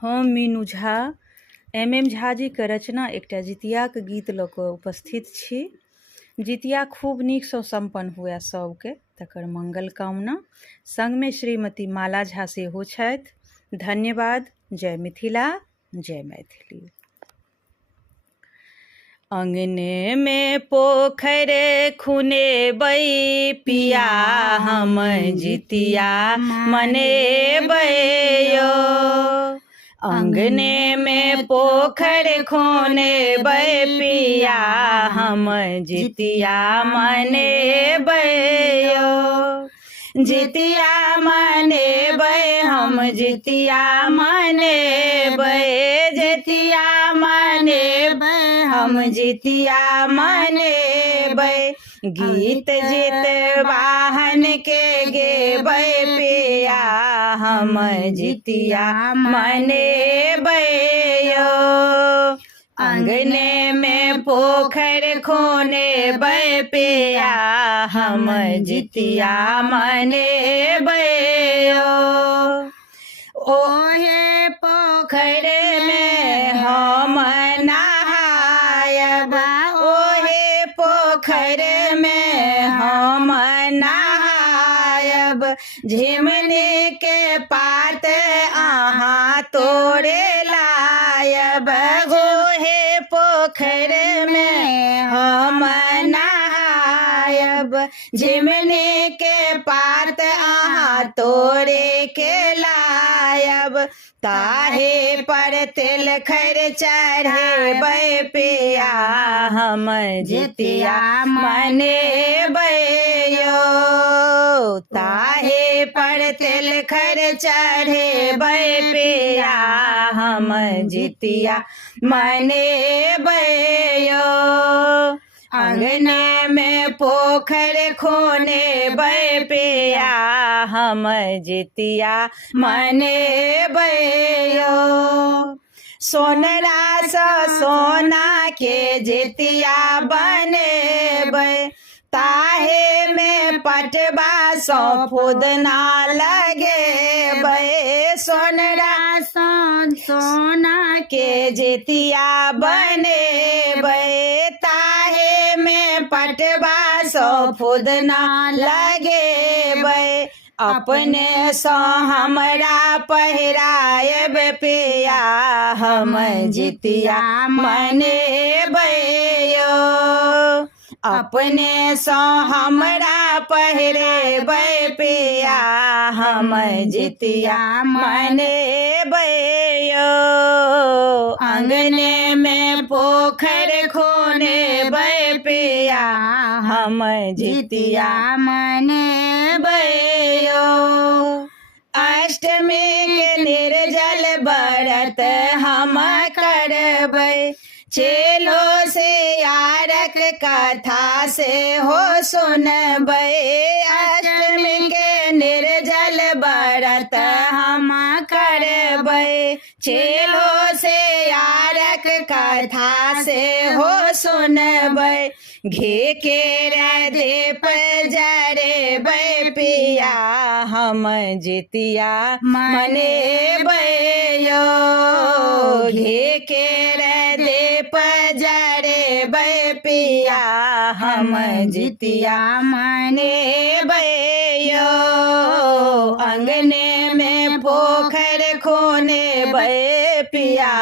हम मीनू झा MM झा जी के रचना एकटा जितियाक गीत लऽ कऽ उपस्थित छी। जितिया खूब नीकसँ सम्पन्न हुए सबके, तकर मंगल कामना। संगमे श्रीमती माला झा सेहो छथि। धन्यवाद। जय मिथिला, जय मैथिली। अंगने में पोखर खुनेबै पिया, हम जितिया मनेबै यो। अंगने में पोखर खुनेबै पिया, हम जितिया मनेबै यो। जितिया मनेबै हम जितिया मनेबै, जितिया मनेबै हम जितिया मनेबै। गीत जितवाहन के गेबै पिया, हम जितिया मनेबै यो। अंगने में पोखर खुनेबै पिया, हम जितिया मनेबै यो। ओहे पोखर में हम नहायब, ओहे पोखर में हम नहायब। झिमनी के पात अहाँ तोड़े लायब, ओहे पोखर में हम नहायब। झिमनी के पात अहाँ तोड़े के लायब। ताहे पर तिल खैर चढ़ेबै पिया, हम जितिया मनेबै यो। ताहे पर तिल खैर चढ़ेबै पिया, हम जितिया मनेबै यो। अंगने में पोखर खुनेबै पिया, हम जितिया मनेबै यो। सोनरा सँ सोना के जितिया बनेबै, ताहे में पटवा सँ फुदना लगेबै। सोनरा सँ सोना के जितिया बनेबै, ताहे में पटवा सँ फुदना लगेबै। अपने सँ हमरा पहिरायब पिया, हम जितिया मनेबै यो। अपने सँ हमरा पहिरेबै पिया, हम जितिया मनेबै यो। अंगने में पोखर खुनेबै पिया, हम जितिया मनेबै यो। अष्टमी के निर्जल व्रत हम करबै, चेलो से यारक कथा से हो सुनबै। अष्टमी के निर्जल व्रत हम करबै, चेलो से यारक कथा से हो सुनबै। घी के दीप जरेबै पिया, हम जितिया मनेबै यो। घी के दीप जरेबै पिया, हम जितिया मनेबै यो। अंगने में पोखर खुनेबै पिया,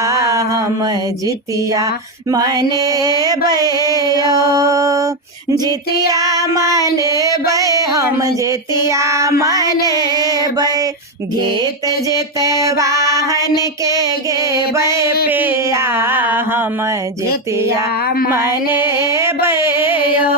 हम जितिया मनेबै यो। जितिया मनेबै हम जितिया मनेबै, गीत जितवाहन के गेबै पिया, हम जितिया मनेबै यो।